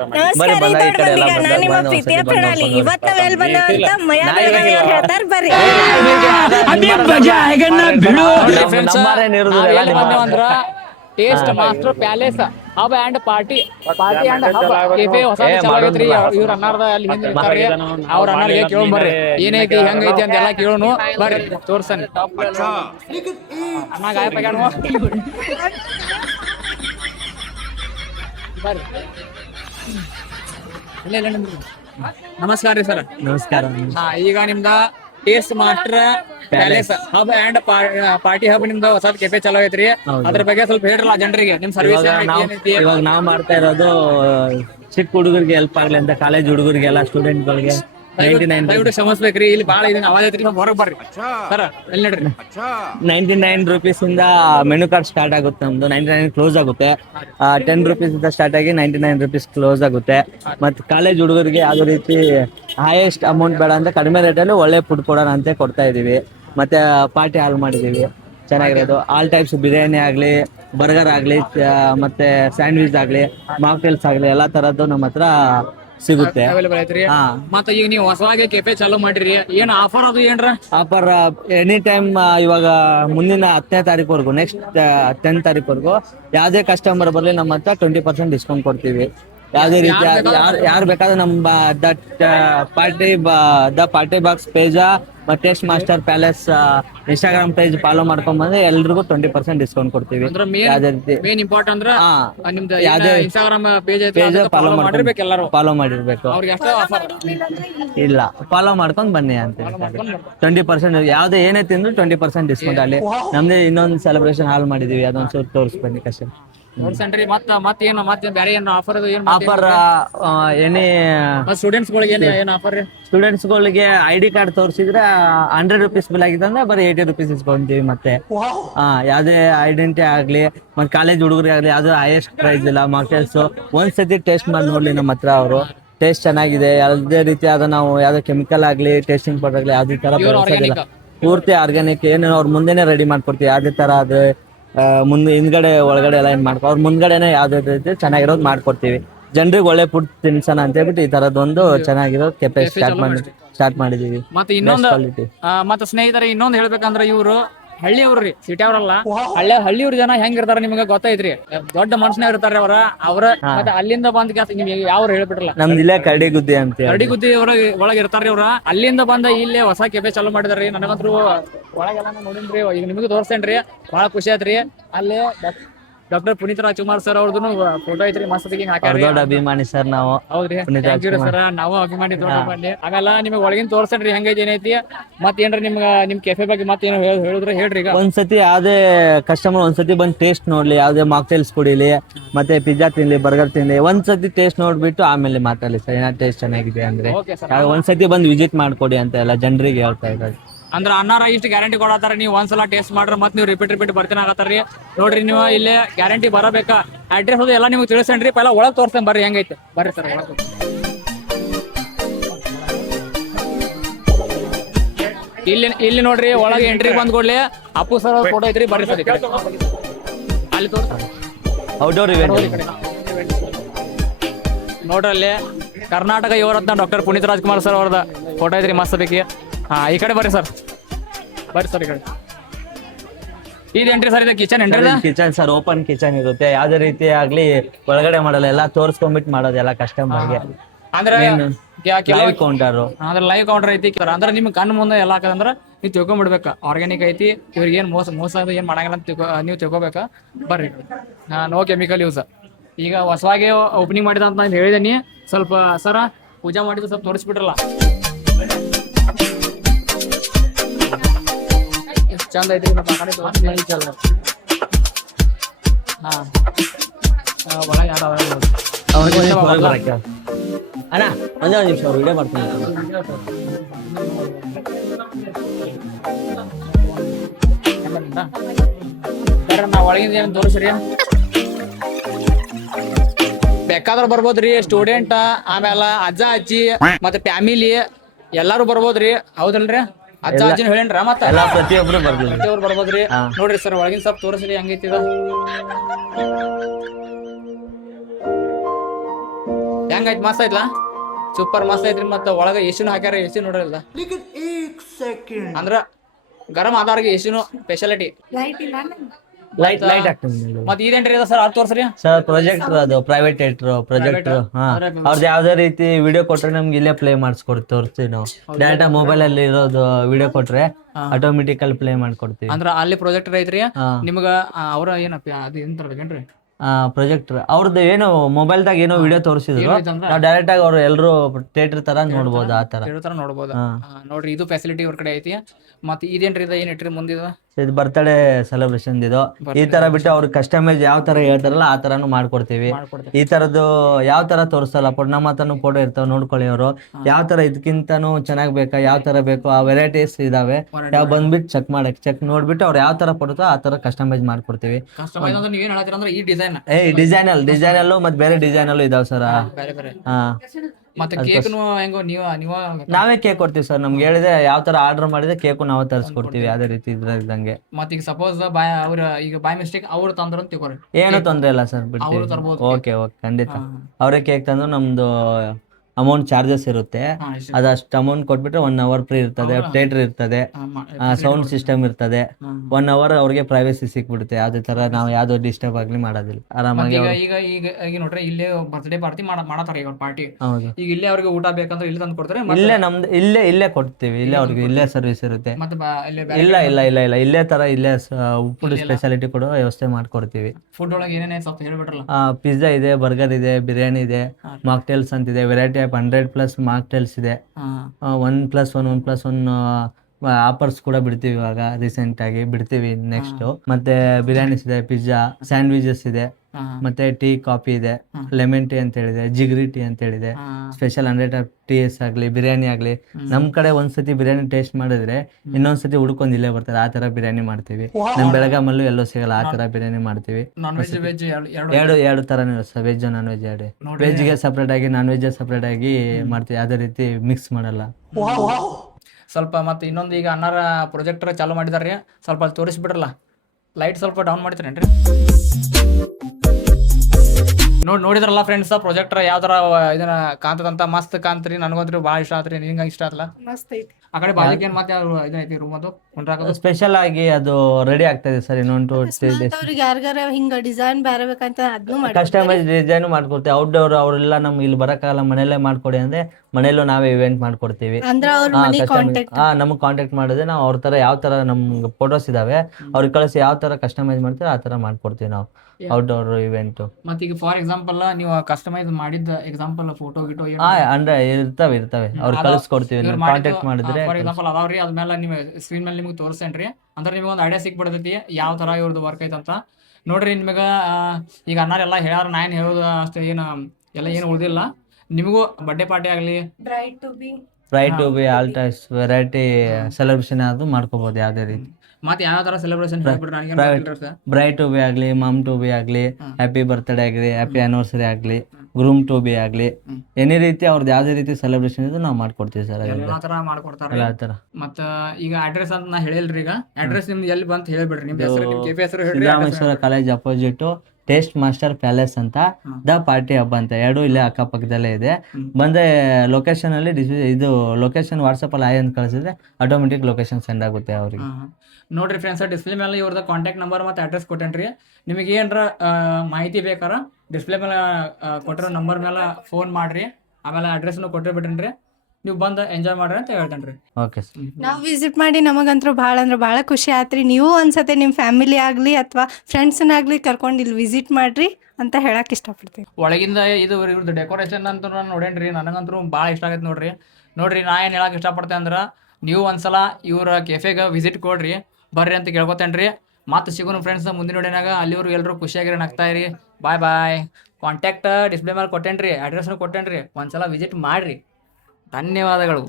ನಮಸ್ಕಾರ ರೀ ದೊಡ್ಡ ಮಂದಿಗ, ನಾನ್ ನಿಮ್ಮ ಪ್ರೀತಿಯ ಪ್ರಣಾಳಿ. ಇವತ್ ನಾವ್ ಎಲ್ ಬಂದ ಅಂತ ಮಯ್ಯ ಬೆಳಗಾವಿಯವ್ರು ಹೇಳ್ತಾರ ಬರ್ರಿ. Taste master palace hub and party and hub cafe ಹೊಸ ಚಲಾಗೈತ್ರಿ. ಇವ್ರ ಅನ್ನಾರ್ದ ಅಲ್ಲಿ ಹಿಂದೆ ಇರ್ತಾರ್ರಿ. ಅವ್ರ ಅನ್ನಾರಿಗೆ ಕೇಳೋಣ ಬರ್ರಿ, ಏನೈತಿ ಹೆಂಗೈತಿ ಅಂತ ಎಲ್ಲಾ ಕೇಳೋಣ ಬರ್ರಿ. ತೋರ್ಸನ್ ಅನ್ನ ಗಾಯ ತಗೊಂಡು ಬರ್ರಿ. ಇಲ್ಲ ಇಲ್ಲ ನಿಮ್ದು ನಮಸ್ಕಾರ ರೀ ಸರ್. ನಮಸ್ಕಾರ. ಹಾ, ಈಗ ನಿಮ್ದ taste master palace hub and party hub ನಿಮ್ದು ಹೊಸ ಕೆಫೆ ಚಲೋ ಐತ್ರಿ. ಅದ್ರ ಬಗ್ಗೆ ಸ್ವಲ್ಪ ಹೇಳ್ರಲ್ಲ ಜನರಿಗೆ. ನಿಮ್ ಸರ್ವಿಸ್ ಇವಾಗ ನಾವ್ ಮಾಡ್ತಾ ಇರೋದು ಚಿಕ್ಕ ಹುಡುಗರಿಗೆ ಹೆಲ್ಪ್ ಆಗ್ಲಿ ಅಂತ, ಕಾಲೇಜ್ ಹುಡುಗರಿಗೆಲ್ಲ ಸ್ಟೂಡೆಂಟ್ಗಳಿಗೆ 99 ಕ್ಷಮಿಸ್ಬೇಕ್ರಿ. ಇಲ್ಲಿ ಬಾಳ ಇದನ್ನ ಅವಾಜ್ ಐತ್ರಿ, ಹೊರಗೆ ಬರ್ರಿ ಸರ್. ಎಲ್ಲಿ ನೋಡ್ರಿ 99 ರೂಪೀಸ್ ಇಂದ ಮೆನು ಕಾರ್ಡ್ ಸ್ಟಾರ್ಟ್ ಆಗುತ್ತೆ. ನಮ್ದು 99 ಕ್ಲೋಸ್ ಆಗುತ್ತೆ. 10 ರೂಪೀಸ್ ಇಂದ ಸ್ಟಾರ್ಟ್ ಆಗಿ 99 ರೂಪೀಸ್ ಕ್ಲೋಸ್ ಆಗುತ್ತೆ. ಮತ್ತೆ ಕಾಲೇಜ್ ಹುಡುಗರಿಗೆ ಯಾವುದೇ ರೀತಿ ಹೈಯೆಸ್ಟ್ ಅಮೌಂಟ್ ಬೇಡ ಅಂತ ಕಡಿಮೆ ರೇಟಲ್ಲಿ ಒಳ್ಳೆ ಫುಡ್ ಕೊಡೋಣ ಅಂತ ಕೊಡ್ತಾ ಇದೀವಿ. ಮತ್ತೆ ಪಾರ್ಟಿ ಹಾಲ್ ಮಾಡಿದೀವಿ, ಚೆನ್ನಾಗಿರೋದು. ಆಲ್ ಟೈಪ್ಸ್ ಬಿರಿಯಾನಿ ಆಗ್ಲಿ, ಬರ್ಗರ್ ಆಗ್ಲಿ, ಮತ್ತೆ ಸ್ಯಾಂಡ್ವಿಚ್ ಆಗ್ಲಿ, ಮಾಕ್ಟೇಲ್ಸ್ ಆಗ್ಲಿ, ಎಲ್ಲಾ ತರದ್ದು ನಮ್ಮ ಹತ್ರ ಸಿಗುತ್ತೆ. ಅವೈಲೇಬಲ್ ಐತ್ರಿ. ಮತ್ತೆ ಈಗ ನೀವು ಹೊಸವಾಗಿ ಕೆಫೆ ಚಾಲೂ ಮಾಡಿರಿ, ಏನ್ ಆಫರ್ ಅದು ಏನ್ರ? ಆಫರ್ ಎನಿ ಟೈಮ್ ಇವಾಗ ಮುಂದಿನ 10ನೇ ತಾರೀಕುವರೆಗೂ, ನೆಕ್ಸ್ಟ್ 10 ತಾರೀಕುವರೆಗೂ ಯಾವ್ದೇ ಕಸ್ಟಮರ್ ಬರ್ಲಿ ನಮ್ಮ ಹತ್ರ 20% ಡಿಸ್ಕೌಂಟ್ ಕೊಡ್ತೀವಿ. ಯಾವ್ದೇ ರೀತಿ ಯಾರು ಬೇಕಾದ್ರೆ ನಮ್ಮ party box page taste master palace Instagram page follow ಮಾಡ್ಕೊಂಡ್ ಬಂದ್ರೆ ಎಲ್ರಿಗೂ 20% ಡಿಸ್ಕೌಂಟ್ ಕೊಡ್ತೀವಿ. ಯಾವ್ದೇ ರೀತಿ ಮೇನ್ ಇಂಪಾರ್ಟೆಂಟ್ ಅಂದ್ರೆ ನಿಮ್ದು ಯಾವ್ದೇ ಇನ್ಸ್ಟಾಗ್ರಾಮ್ ಪೇಜ್ ಫಾಲೋ ಮಾಡಿರ್ಬೇಕು ಎಲ್ಲರೂ. ಫಾಲೋ ಮಾಡಿರ್ಬೇಕು. ಅವ್ರಿಗೆ ಅಷ್ಟೇ ಆಫರ್ ಇಲ್ಲ, ಫಾಲೋ ಮಾಡ್ಕೊಂಡ್ ಬನ್ನಿ ಅಂತ 20% ಯಾವ್ದೇ ಏನೇ ತಿಂದ್ರು 20% ಡಿಸ್ಕೌಂಟ್. ಅಲ್ಲಿ ನಮ್ದೇ ಇನ್ನೊಂದು ಸೆಲೆಬ್ರೇಷನ್ ಹಾಲ್ ಮಾಡಿದೀವಿ, ಅದೊಂದ್ಸೂರು ತೋರಿಸ್ ಬನ್ನಿ ಕಷ್ಟ. ನೋಡ್ಸನ್ರಿ. ಮತ್ತೆ ಬೇರೆ ಏನು ಆಫರ್ ಆಫರ್ ಎನಿ ಸ್ಟೂಡೆಂಟ್ಸ್ ಗಳಿಗೆ ಏನ್ ಆಫರ್? ಸ್ಟೂಡೆಂಟ್ಸ್ ಗಳಿಗೆ ID ಕಾರ್ಡ್ ತೋರಿಸಿದ್ರೆ 100 ರೂಪೀಸ್ ಬಿಲ್ ಆಗಿತ್ತು ಅಂದ್ರೆ ಬರೀ 80 ರೂಪೀಸ್ ಇಸ್ಕೊಂತೀವಿ. ಮತ್ತೆ ಯಾವ್ದೇ ಐಡೆಂಟಿಟಿ ಆಗ್ಲಿ, ಮತ್ತೆ ಕಾಲೇಜ್ ಹುಡುಗರಿಗೆ ಆಗ್ಲಿ, ಯಾವ್ದು ಹೈಯೆಸ್ಟ್ ಪ್ರೈಸ್ ಇಲ್ಲ. ಮಾರ್ಕೆಟ್ಸ್ ಒಂದ್ಸತಿ ಟೇಸ್ಟ್ ಮಾಡಿ ನೋಡ್ಲಿ ನಮ್ಮ ಹತ್ರ. ಅವರು ಟೇಸ್ಟ್ ಚೆನ್ನಾಗಿದೆ, ಯಾವುದೇ ರೀತಿ ಆದ ನಾವು ಯಾವ್ದೇ ಕೆಮಿಕಲ್ ಆಗ್ಲಿ, ಟೇಸ್ಟಿಂಗ್ ಪೌಡರ್ ಆಗ್ಲಿ ಯಾವ್ದೇ ತರ ಬಳಸೋದಿಲ್ಲ. ಪೂರ್ತಿ ಆರ್ಗ್ಯಾನಿಕ್, ಏನು ಅವ್ರ ಮುಂದೆನೆ ರೆಡಿ ಮಾಡ್ಕೊಡ್ತೀವಿ. ಯಾವ್ದೇ ತರ ಅದು ಮುಂದೆ ಹಿಂದ್ಗಡೆ ಒಳಗಡೆ ಎಲ್ಲ ಏನ್ ಮಾಡ್ಕೊ ಅವ್ರ ಮುಂದ್ಗಡೆನೆ ಯಾವ್ದೇ ರೀತಿ ಚೆನ್ನಾಗಿರೋದು ಮಾಡ್ಕೊಡ್ತೀವಿ. ಜನರಿಗೆ ಒಳ್ಳೆ ಫುಡ್ ತಿನ್ಸೋಣ ಅಂತ ಹೇಳ್ಬಿಟ್ಟು ಈ ತರದೊಂದು ಚೆನ್ನಾಗಿರೋ ಕೆಫೆ ಸ್ಟಾರ್ಟ್ ಮಾಡಿದೀವಿ. ಮತ್ತೆ ಇನ್ನೊಂದು ಮತ್ತೆ ಸ್ನೇಹಿತರೆ, ಇನ್ನೊಂದು ಹೇಳ್ಬೇಕಂದ್ರೆ ಇವ್ರು ಹಳ್ಳಿಯವ್ರಿ, ಸಿಟಿ ಅವ್ರಲ್ಲ. ಹಳ್ಳಿಯವ್ರ ಜನ ಹೆಂಗಿರ್ತಾರ ನಿಮ್ಗೆ ಗೊತ್ತೈತ್ರಿ. ದೊಡ್ಡ ಮನುಷ್ಯನ ಇರ್ತಾರೆ ಅವ್ರ ಮತ್ತೆ ಅಲ್ಲಿಂದ ಬಂದ ನಿಮ್ಗೆ ಯಾವ ಹೇಳ್ಬಿಟ್ರಲ್ಲ, ನಮ್ದು ಇಲ್ಲೇ ಕರಡಿಗುದ್ದಿ ಅಂತ, ಕರಡಿಗುದ್ದಿ ಒಳಗೆ ಇರ್ತಾರ್ರಿ ಅವ್ರ. ಅಲ್ಲಿಂದ ಬಂದ ಇಲ್ಲೇ ಹೊಸ ಕೆಫೆ ಚಾಲೂ ಮಾಡಿದಾರ್ರಿ. ನನಗಂತ್ರು ಒಳಗೆಲ್ಲ ನೋಡಿನ್ರಿ, ಈಗ ನಿಮಗೂ ತೋರಿಸ್ತೇನ್ರಿ. ಬಹಳ ಖುಷಿ ಆಯ್ತ್ರಿ. ಅಲ್ಲೇ ಡಾಕ್ಟರ್ ಪುನೀತ್ ರಾಜ್ಕುಮಾರ್ ಸರ್ ಅವ್ರದ್ದು ಫೋಟೋ ಐತ್ರಿ, ಮಸ್ತ್ ದೊಡ್ಡ ಅಭಿಮಾನಿ ಸರ್ ನಾವು. ಹೌದ್ರಿ, ಸರ್ ನಾವು ಅಭಿಮಾನಿ ದೊಡ್ಡ ಅಭಿಮಾನಿ. ಹಾಗಲ್ಲ ನಿಮ್ಗೆ ಒಳಗಿನ ತೋರ್ಸನ್ರಿ ಹೆಂಗೈತಿ ಏನೈತಿ. ಮತ್ತೇನ್ರಿ ನಿಮ್ ಕೆಫೆ ಬಗ್ಗೆ ಮತ್ತೇನು ಹೇಳಿದ್ರೆ ಹೇಳ್ರಿ. ಈಗ ಒಂದ್ಸತಿ ಯಾವ್ದೇ ಕಸ್ಟಮರ್ ಒಂದ್ಸತಿ ಬಂದ್ ಟೇಸ್ಟ್ ನೋಡ್ಲಿ, ಯಾವ್ದೇ ಮಾಕ್ಟೇಲ್ಸ್ ಕುಡಿಲಿ, ಮತ್ತೆ ಪಿಜ್ಜಾ ತಿನ್ಲಿ, ಬರ್ಗರ್ ತಿನ್ಲಿ, ಒಂದ್ಸತಿ ಟೇಸ್ಟ್ ನೋಡ್ಬಿಟ್ಟು ಆಮೇಲೆ ಮಾತಾಡ್ಲಿ ಸರ್ ಏನಾದ್ರು ಟೇಸ್ಟ್ ಚೆನ್ನಾಗಿದೆ ಅಂದ್ರೆ. ಒಂದ್ಸತಿ ಬಂದ್ ವಿಸಿಟ್ ಮಾಡ್ಕೊಡಿ ಅಂತ ಎಲ್ಲ ಜನರಿಗೆ ಹೇಳ್ತಾ ಇದ್ದಾರೆ. ಅಂದ್ರ ಅನ್ನಾರ ಇಷ್ಟು ಗ್ಯಾರಂಟಿ ಕೊಡತ್ತಾರ, ನೀವು ಒಂದ್ಸಲ ಟೇಸ್ಟ್ ಮಾಡ್ರಿ ಮತ್ತೆ ನೀವು ರಿಪೀಟ್ ಬರ್ತೀನಿ ಆಗತ್ತಾರ್ರಿ. ನೋಡ್ರಿ, ನೀವು ಇಲ್ಲೇ ಗ್ಯಾರಂಟಿ ಬರಬೇಕಾ. ಅಡ್ರೆಸ್ ಅದು ಎಲ್ಲ ನಿಮ್ಗೆ ತಿಳಿಸೇನ್ರಿ. ಪೈಲ ಒಳಗ್ ತೋರಿಸ್ತೇನೆ ಬರ್ರಿ ಹೆಂಗೈತೆ. ಬರ್ರಿ ಸರ್ ಒಳಗೆ. ಇಲ್ಲಿ ನೋಡ್ರಿ, ಒಳಗೆ ಎಂಟ್ರಿ ಬಂದ್ ಕೊಡ್ಲಿ ಅಪ್ಪು ಸರ್ ಫೋಟೋ ಐತ್ರಿ. ಬರ್ರಿ ಸರ್ ಅಲ್ಲಿ ತೋರ್ಸ ಔಟ್ಡೋರ್ ನೋಡ್ರಿ. ಅಲ್ಲಿ ಕರ್ನಾಟಕ ಯುವರತ್ನ ಡಾಕ್ಟರ್ ಪುನೀತ್ ರಾಜ್ಕುಮಾರ್ ಸರ್ ಅವ್ರದ ಫೋಟೋ ಐತ್ರಿ, ಮಸ್ತ್ ಬೇಕಿ. ಈ ಕಡೆ ಬರ್ರಿ ಸರ್, ಬರ್ರಿ ಸರ್ ಈ ಕಡೆ. ಇದು ಎಂಟ್ರಿ ಸರ್, ಇದೆ kitchen entry. Kitchen sir open kitchen ಇರುತ್ತೆ. ಯಾವ್ದೇ ರೀತಿ ಆಗ್ಲಿ ಒಳಗಡೆ ಮಾಡಲ್ಲ, ಎಲ್ಲ ತೋರ್ಸ್ಕೊಂಡ್ಬಿಟ್ಟು ಮಾಡೋದು ಎಲ್ಲ ಕಸ್ಟಮರ್ಗೆ. ಅಂದ್ರೆ ಲೈವ್ ಕೌಂಟರ್, ಅಂದ್ರೆ ಲೈವ್ ಕೌಂಟರ್ ಐತಿ. ಅಂದ್ರೆ ನಿಮ್ ಕಣ್ಣು ಮುಂದೆ ಎಲ್ಲ ಹಾಕದಂದ್ರ ನೀವು ತಿಳ್ಕೊಂಡ್ಬಿಡ್ಬೇಕ ಆರ್ಗ್ಯಾನಿಕ್ ಐತಿ, ಇವ್ರಿಗೆ ಏನ್ ಮೋಸ ಏನ್ ಮಾಡಂಗಿಲ್ಲ ಅಂತ ನೀವು ತಿಳ್ಕೊಬೇಕ. ಬರ್ರಿ, ನೋ ಕೆಮಿಕಲ್ ಯೂಸ್. ಈಗ ಹೊಸವಾಗಿ ಓಪನಿಂಗ್ ಮಾಡಿದ ಅಂತ ನಾನು ಹೇಳಿದೀನಿ. ಸ್ವಲ್ಪ ಸರ ಪೂಜಾ ಮಾಡಿದ್ದು ಸ್ವಲ್ಪ ತೋರಿಸ್ಬಿಟ್ರಲ್ಲ, ಚಂದ ಐತ್ರಿ. ಒಳಗೆ ಅಣ್ಣ ಒಂದೇ ಒಂದು ನಿಮಿಷ ವಿಡಿಯೋ ಮಾಡ್ತೀನಿ. ನಾವ್ ಒಳಗಿಂದ ಏನ್ ತೋರಿಸ್ರಿ. ಬೇಕಾದ್ರ ಬರ್ಬೋದ್ರಿ, ಸ್ಟೂಡೆಂಟ್, ಆಮೇಲೆ ಅಜ್ಜ ಅಜ್ಜಿ ಮತ್ತೆ ಫ್ಯಾಮಿಲಿ ಎಲ್ಲಾರು ಬರ್ಬೋದ್ರಿ. ಹೌದಲ್ರಿ? ಅಜ್ಜ ಅಜ್ಜಿನ ಹೇಳೇನ್ರ? ಮತ್ತೆ ಪ್ರತಿಯೊಬ್ರು ಬರ್ಬೋದ್ರಿ. ನೋಡ್ರಿ ಸರ್ ಒಳಗಿನ ಸ್ವಲ್ಪ ತೋರಿಸ್ರಿ ಹೆಂಗೈತಿ. ಹೆಂಗೈತ್ ಮಸ್ತ್ ಐತ್ಲಾ ಸೂಪರ್ ಮಸ್ತ್ ಐತ್ರಿ ಮತ್ತ ಒಳಗ ಎಸಿನು ಹಾಕ್ಯಾರ ಎಸಿ ನೋಡ್ರಲ್ಲ ಅಂದ್ರ ಗರಂ ಆದವ್ರಿಗೆ ಎಸಿನು ಸ್ಪೆಷಾಲಿಟಿ ಲೈಟ್ ಆಗ್ತದೆ ಮತ್ ಇದೇನ್ರಿ ಸರ್ ಅದು ತೋರ್ಸ್ರಿ ಸರ್ ಪ್ರೊಜೆಕ್ಟರ್ ಅದು ಪ್ರೈವೇಟ್ ಪ್ರೊಜೆಕ್ಟರ್ ಹಾ ಅವ್ರದ್ದು ಯಾವ್ದೇ ರೀತಿ ವಿಡಿಯೋ ಕೊಟ್ರೆ ನಮ್ಗೆ ಇಲ್ಲೇ ಪ್ಲೇ ತೋರಿಸ್ತೀವಿ ನಾವು ಡೈರೆಕ್ಟ್ ಮೊಬೈಲ್ ಅಲ್ಲಿ ಇರೋದು ವಿಡಿಯೋ ಕೊಟ್ರೆ ಆಟೋಮೆಟಿಕಲ್ ಪ್ಲೇ ಮಾಡ್ಕೊಡ್ತೀವಿ ಅಂದ್ರ ಅಲ್ಲಿ ಪ್ರೊಜೆಕ್ಟರ್ ಐತ್ರಿ ನಿಮ್ಗ ಅವ್ರ ಏನಪ್ಪ ಅದು ಏನ್ ತರ್ಬೇಕೇನ್ರಿ ಪ್ರೊಜೆಕ್ಟರ್ ಅವ್ರದ್ದು ಏನು ಮೊಬೈಲ್ದಾಗ ಏನೋ ವಿಡಿಯೋ ತೋರಿಸಿದ್ರು ನಾವು ಡೈರೆಕ್ಟ್ ಆಗಿ ಅವ್ರು ಎಲ್ಲರೂ ಥಿಯೇಟರ್ ತರ ನೋಡ್ಬೋದು ಆ ತರ ನೋಡ್ಬೋದು ನೋಡ್ರಿ ಇದು ಫೆಸಿಲಿಟಿ ಇವ್ರ ಕಡೆ ಐತಿ ಮತ್ ಇದೇನ್ರಿ ಇದು ಏನ್ ಇಟ್ರಿ ಮುಂದಿದ ಇದು ಬರ್ತ್ಡೇ ಸೆಲೆಬ್ರೇಷನ್ ಇದು ಈ ತರ ಬಿಟ್ಟು ಅವ್ರು ಕಸ್ಟಮೈಸ್ ಯಾವ ತರ ಹೇಳ್ತಾರಲ್ಲ ಆ ತರಾನು ಮಾಡ್ಕೊಡ್ತೀವಿ ಈ ತರದ್ದು ಯಾವ ತರ ತೋರಿಸಲ್ಲ ನಮ್ಮ ಹತ್ರನು ಫೋಟೋ ಇರ್ತಾವ ನೋಡ್ಕೊಳ್ಳಿ ಅವರು ಯಾವ ತರ ಇದಕ್ಕಿಂತನೂ ಚೆನ್ನಾಗ್ ಬೇಕಾ ಯಾವ ತರ ಬೇಕು ಆ ವೆರೈಟೀಸ್ ಇದಾವೆ ಯಾವ ಬಂದ್ಬಿಟ್ಟು ಚೆಕ್ ನೋಡ್ಬಿಟ್ಟು ಅವ್ರು ಯಾವ ತರ ಕೊಡುತ್ತೋ ಆ ತರ ಕಸ್ಟಮೈಸ್ ಮಾಡ್ಕೊಡ್ತೀವಿ ಡಿಸೈನ್ ಅಲ್ಲೂ ಮತ್ತೆ ಬೇರೆ ಡಿಸೈನ್ ಅಲ್ಲೂ ಇದಾವೆ ಸರ್ ಮತ್ತೆ ಕೇಕ್ನು ಹೆಂಗೋ ನೀವು ನಾವೇ ಕೇಕ್ ಕೊಡ್ತೀವಿ ಸರ್ ನಮ್ಗೆ ಹೇಳಿದ್ರೆ ಯಾವ ತರ ಆರ್ಡರ್ ಮಾಡಿದ್ರೆ ಕೇಕು ನಾವೇ ತರಿಸ್ಕೊಡ್ತೀವಿ ಯಾವ್ದೇ ರೀತಿ ಇದ್ದಂಗೆ ಮತ್ತೆ ಈಗ ಸಪೋಸ್ ಅವ್ರ ಈಗ ಬೈ ಮಿಸ್ಟೇಕ್ ಅವ್ರು ತಂದ್ರ ಅಂತ ತಿಳ್ಕೊರಿ ಏನು ತೊಂದ್ರೆ ಇಲ್ಲ ಸರ್ ಬಿಡ್ತೀವಿ ಓಕೆ ಖಂಡಿತ ಅವರೇ ಕೇಕ್ ತಂದ್ರು ನಮ್ದು ಅಮೌಂಟ್ ಚಾರ್ಜಸ್ ಇರುತ್ತೆ ಅದಷ್ಟು ಅಮೌಂಟ್ ಕೊಟ್ಬಿಟ್ರೆ 1 hour ಫ್ರೀ ಇರ್ತದೆ ಥಿಯೇಟರ್ ಇರ್ತದೆ ಸೌಂಡ್ ಸಿಸ್ಟಮ್ ಇರ್ತದೆ 1 hour ಅವ್ರಿಗೆ ಪ್ರೈವಸಿ ಸಿಕ್ಬಿಡುತ್ತೆ ಯಾವ್ದೇ ತರ ನಾವು ಯಾವ್ದು ಡಿಸ್ಟರ್ಬ್ ಆಗ್ಲಿ ಮಾಡೋದಿಲ್ಲ ಆರಾಮಾಗಿ ಈಗ ನೋಡ್ರಿ ಇಲ್ಲೇ ಬರ್ತ್ಡೇ ಪಾರ್ಟಿ ಮಾಡತಾರ ಈಗ ಪಾರ್ಟಿ ಈಗ ಇಲ್ಲೇ ಅವ್ರಿಗೆ ಊಟ ಬೇಕಂದ್ರೆ ಇಲ್ಲಿ ತಂದು ಕೊಡ್ತಾರೆ ಇಲ್ಲೇ ನಮ್ದು ಇಲ್ಲೇ ಕೊಡ್ತೀವಿ ಇಲ್ಲೇ ಅವ್ರಿಗೆ ಇಲ್ಲೇ ಸರ್ವಿಸ್ ಇರುತ್ತೆ ಇಲ್ಲ ಇಲ್ಲೇ ತರ ಇಲ್ಲೇ ಫುಡ್ ಸ್ಪೆಷಾಲಿಟಿ ಕೊಡೋ ವ್ಯವಸ್ಥೆ ಮಾಡ್ಕೊಡ್ತೀವಿ ಫುಡ್ ಒಳಗೆ ಏನೇನೇ ಸ್ವಲ್ಪ ಹೇಳ್ಬಿಟ್ರಲ್ಲ ಪಿಜ್ಜಾ ಇದೆ ಬರ್ಗರ್ ಇದೆ ಬಿರಿಯಾನಿ ಇದೆ ಮಾಕ್ಟೇಲ್ಸ್ ಅಂತಿದೆ ವೆರೈಟಿ 100+ ಮಾಕ್ಟೇಲ್ಸ್ ಇದೆ 1+1 ಆಫರ್ಸ್ ಕೂಡ ಬಿಡ್ತೀವಿ ಇವಾಗ ರೀಸೆಂಟ್ ಆಗಿ ಬಿಡ್ತೀವಿ ನೆಕ್ಸ್ಟ್ ಮತ್ತೆ ಬಿರಿಯಾನಿಸ್ ಇದೆ ಪಿಜ್ಜಾ ಸ್ಯಾಂಡ್ವಿಚಸ್ ಇದೆ ಮತ್ತೆ ಟೀ ಕಾಫಿ ಇದೆ ಲೆಮನ್ ಟೀ ಅಂತ ಹೇಳಿದೆ ಜಿಗ್ರಿ ಟೀ ಅಂತ ಹೇಳಿದೆ ಸ್ಪೆಷಲ್ 100 ಟೀಸ್ ಆಗ್ಲಿ ಬಿರಿಯಾನಿ ಆಗ್ಲಿ ನಮ್ ಕಡೆ ಒಂದ್ಸತಿ ಬಿರಿಯಾನಿ ಟೇಸ್ಟ್ ಮಾಡಿದ್ರೆ ಇನ್ನೊಂದ್ಸತಿ ಹುಡ್ಕೊಂಡ್ ಇಲ್ಲೇ ಬರ್ತಾರೆ ಆ ತರ ಬಿರಿಯಾನಿ ಮಾಡ್ತೀವಿ ನಮ್ ಬೆಳಗಾಮಲ್ಲೂ ಎಲ್ಲೋ ಸಿಗಲ್ಲ ಆ ತರ ಬಿರಿಯಾನಿ ಮಾಡ್ತೀವಿ ಎರಡು ತರನೇ ವೆಜ್ ನಾನ್ ವೆಜ್ ಎರಡು ವೆಜ್ಗೆ ಸಪ್ರೇಟ್ ಆಗಿ ನಾನ್ ವೆಜ್ ಸಪ್ರೇಟ್ ಆಗಿ ಮಾಡ್ತೀವಿ ಯಾವುದೇ ರೀತಿ ಮಿಕ್ಸ್ ಮಾಡಲ್ಲ ಸ್ವಲ್ಪ ಮತ್ತೆ ಇನ್ನೊಂದು ಈಗ ಅನ್ನಾರ ಪ್ರೊಜೆಕ್ಟರ್ ಚಾಲೂ ಮಾಡಿದಾರ್ರಿ ಸ್ವಲ್ಪ ಅಲ್ಲಿ ತೋರಿಸ್ಬಿಡ್ರಲ್ಲ ಲೈಟ್ ಸ್ವಲ್ಪ ಡೌನ್ ಮಾಡ್ತೀರೇನ್ರಿ ನೋಡಿದ್ರಲ್ಲ ಫ್ರೆಂಡ್ಸ್ ಪ್ರೊಜೆಕ್ಟರ್ ಯಾವ ತರ ಇದನ್ನ ಕಾಂತದಂತ ಮಸ್ತ್ ಕಾಂತ್ರಿ ನನಗಂತ್ರಿ ಭಾಳ ಇಷ್ಟ ಆತ್ರಿ ನಿಂಗೆ ಇಷ್ಟ ಆತಲ್ಲ ಮಸ್ತ್ ಐತಿ ಆ ಕಡೆ ಬಾಜುಕ್ ಏನ್ ಮತ್ತೆ ಇದೈತಿ ರೂಮ್ ಅದು ಕುಂಡ್ರಾಕದು ಸ್ಪೆಷಲ್ ಆಗಿ ಅದು ರೆಡಿ ಆಗ್ತಾ ಇದೆ ಸರ್ ಇನ್ನೊಂದು 2 days ಅವ್ರಿಗೆ ಯಾರಿಗಾರ ಹಿಂಗ ಡಿಸೈನ್ ಬೇರೆ ಬೇಕಂತ ಅದನ್ನು ಮಾಡಿ ಕಸ್ಟಮೈಸ್ ಡಿಸೈನ್ ಮಾಡ್ಕೊಡ್ತೀವಿ ಔಟ್ಡೋರ್ ಅವರೆಲ್ಲ ನಮ್ಗೆ ಇಲ್ಲಿ ಬರಕ್ಕಾಗಲ್ಲ ಮನೆಯಲ್ಲೇ ಮಾಡ್ಕೊಡಿ ಅಂದ್ರೆ ಮನೆಯಲ್ಲೂ ನಾವೇ ಇವೆಂಟ್ ಮಾಡ್ಕೊಡ್ತೀವಿ ಅಂದ್ರೆ ಅವ್ರ ಮನೆ ಕಾಂಟ್ಯಾಕ್ಟ್ ನಮ್ಗೆ ಕಾಂಟ್ಯಾಕ್ಟ್ ಮಾಡಿದ್ರೆ ನಾವು ಅವ್ರ ತರ ಯಾವ ತರ ನಮ್ಗೆ ಫೋಟೋಸ್ ಇದಾವೆ ಅವ್ರಿಗೆ ಕಳಿಸಿ ಯಾವ ತರ ಕಸ್ಟಮೈಸ್ ಮಾಡ್ತೀವಿ ಆ ತರ ಮಾಡ್ಕೊಡ್ತೀವಿ ನಾವು ಔಟ್ಡೋರ್ ಇವೆಂಟ್ ಮತ್ತೆ ಈಗ ಫಾರ್ ಎಕ್ಸಾಂಪಲ್ ನೀವು ಕಸ್ಟಮೈಸ್ ಮಾಡಿದ ಎಕ್ಸಾಂಪಲ್ ಫೋಟೋ ಗಿಟೋ ಅಂದ್ರೆ ಇರ್ತವೆ ಅವ್ರು ಕಳಿಸ್ಕೊಡ್ತೀವಿ ಕಾಂಟ್ಯಾಕ್ಟ್ ಮಾಡಿದ್ರೆ ಫಾರ್ ಎಕ್ಸಾಂಪಲ್ ಅದಾವ್ರಿ ಅದ್ಮೇಲೆ ನೀವು ಸ್ಕ್ರೀನ್ ಮೇಲೆ ನಿಮ್ಗೆ ತೋರಿಸ್ತೇನ್ರಿ ಅಂದ್ರೆ ನಿಮ್ಗೆ ಒಂದು ಐಡಿಯಾ ಸಿಕ್ಬಿಡ್ತೈತಿ ಯಾವ ತರ ಇವ್ರದ್ದು ವರ್ಕ್ ಐತಂತ ನೋಡ್ರಿ ನಿಮಗೆ ಈಗ ಅನ್ನಾರೆಲ್ಲ ಹೇಳ್ಯಾರ ನಾ ಏನು ಹೇಳೋದು ಅಷ್ಟೇ ಏನು ಎಲ್ಲ ಏನು ಉಳಿದಿಲ್ಲ ನಿಮಗೂ ಬರ್ಡೇ ಪಾರ್ಟಿ ಆಗಲಿ bright to be all types variety celebration ಅದು ಮಾಡ್ಕೋಬಹುದು ಯಾವ್ದೇ ರೀತಿ ಮತ್ತೆ ಯಾವ ತರ ಸೆಲೆಬ್ರೇಷನ್ ಬ್ರೈಟ್ ಟು ಬಿ ಆಗ್ಲಿ ಮಮ್ ಟು ಬಿ ಆಗ್ಲಿ ಹ್ಯಾಪಿ ಬರ್ತ್ಡೇ ಆಗ್ಲಿ ಹ್ಯಾಪಿ ಆನಿವರ್ಸರಿ ಆಗ್ಲಿ ಗ್ರೂಮ್ ಟು ಬಿ ಆಗ್ಲಿ ಎನಿ ರೀತಿ ಅವ್ರದ್ದು ಯಾವ್ದೇ ರೀತಿ ಸೆಲೆಬ್ರೇಷನ್ ಇದು ನಾವು ಮಾಡ್ಕೊಡ್ತೀವಿ ಸರ್ ಎಲ್ಲಾ ತರ ಮಾಡ್ಕೊಡ್ತಾರೆ ಮತ್ತ ಈಗ ಅಡ್ರೆಸ್ ಅಂತ ನಾ ಹೇಳಿಲ್ರಿ ಈಗ ಅಡ್ರೆಸ್ ನಿಮ್ದು ಎಲ್ಲಿ ಬಂತ ಹೇಳ್ಬಿಡ್ರಿ ನಿಮ್ ಹೆಸರು ನಿಮ್ ಕೆಪಿ ಹೆಸರು ಹೇಳ್ರಿ Siddarameshwara college opposite taste master palace ಅಂತ ದ ಪಾರ್ಟಿ ಹಬ್ ಅಂತ ಎರಡು ಇಲ್ಲೇ ಅಕ್ಕಪಕ್ಕದಲ್ಲೇ ಇದೆ ಬಂದ್ರೆ ಲೊಕೇಶನ್ ಅಲ್ಲಿ ಇದು ಲೊಕೇಶನ್ ವಾಟ್ಸಪ್ ಅಲ್ಲಿ ಅಂತ ಕಳಿಸಿದ್ರೆ ಆಟೋಮೆಟಿಕ್ ಲೊಕೇಶನ್ ಸೆಂಡ್ ಆಗುತ್ತೆ ಅವ್ರಿಗೆ ನೋಡ್ರಿ ಫ್ರೆಂಡ್ಸ್ ಡಿಸ್ಪ್ಲೇ ಮೇಲೆ ಇವ್ರದ್ದು ಕಾಂಟ್ಯಾಕ್ಟ್ ನಂಬರ್ ಮತ್ತೆ ಅಡ್ರೆಸ್ ಕೊಟ್ಟೇನ್ರಿ ನಿಮಗೆ ಏನ್ರ ಮಾಹಿತಿ ಬೇಕಾರ ಡಿಸ್ಪ್ಲೇ ಮೇಲೆ ಕೊಟ್ಟಿರೋ ನಂಬರ್ ಮೇಲೆ ಫೋನ್ ಮಾಡ್ರಿ ಆಮೇಲೆ ಅಡ್ರೆಸ್ನು ಕೊಟ್ಟೇ ಬಿಟ್ರೇನ್ರಿ ನೀವು ಬಂದು ಎಂಜಾಯ್ ಮಾಡ್ರಿ ಅಂತ ಹೇಳ್ತೇನ್ರಿ ಓಕೆ ನಾವು ವಿಸಿಟ್ ಮಾಡಿ ನಮಗಂತೂ ಭಾಳ ಅಂದ್ರೆ ಭಾಳ ಖುಷಿ ಆತ್ರಿ ನೀವು ಒಂದ್ಸತಿ ನಿಮ್ಮ ಫ್ಯಾಮಿಲಿ ಆಗಲಿ ಅಥವಾ ಫ್ರೆಂಡ್ಸ್ನಾಗಲಿ ಕರ್ಕೊಂಡು ಇಲ್ಲಿ ವಿಸಿಟ್ ಮಾಡ್ರಿ ಅಂತ ಹೇಳಕ್ ಇಷ್ಟಪಡ್ತೀನಿ ಒಳಗಿಂದ ಇದು ಇವ್ರದ್ದು ಡೆಕೋರೇಷನ್ ಅಂತ ನಾನು ನೋಡೇನ್ರಿ ನನಗಂತೂ ಭಾಳ ಇಷ್ಟ ಆಗೈತೆ ನೋಡ್ರಿ ನಾ ಏನು ಹೇಳಕ್ ಇಷ್ಟಪಡ್ತೇನೆ ಅಂದ್ರೆ ನೀವು ಒಂದ್ಸಲ ಇವ್ರ ಕೆಫೆಗೆ ವಿಸಿಟ್ ಕೊಡ್ರಿ ಬರ್ರಿ ಅಂತ ಕೇಳ್ಕೊತೇನ್ರಿ ಮತ್ತೆ ಸಿಗೋನು ಫ್ರೆಂಡ್ಸ್ ಮುಂದಿನ ನೋಡಿನಾಗ ಅಲ್ಲಿವ್ರು ಎಲ್ಲರೂ ಖುಷಿಯಾಗಿರೋ ನಗ್ತಾ ಇರಿ ಬಾಯ್ ಕಾಂಟ್ಯಾಕ್ಟ್ ಡಿಸ್ಪ್ಲೇ ಮೇಲೆ ಕೊಟ್ಟೇನ್ರಿ ಅಡ್ರೆಸ್ನು ಕೊಟ್ಟೇನ್ರಿ ಒಂದ್ಸಲ ವಿಸಿಟ್ ಮಾಡ್ರಿ ಧನ್ಯವಾದಗಳು.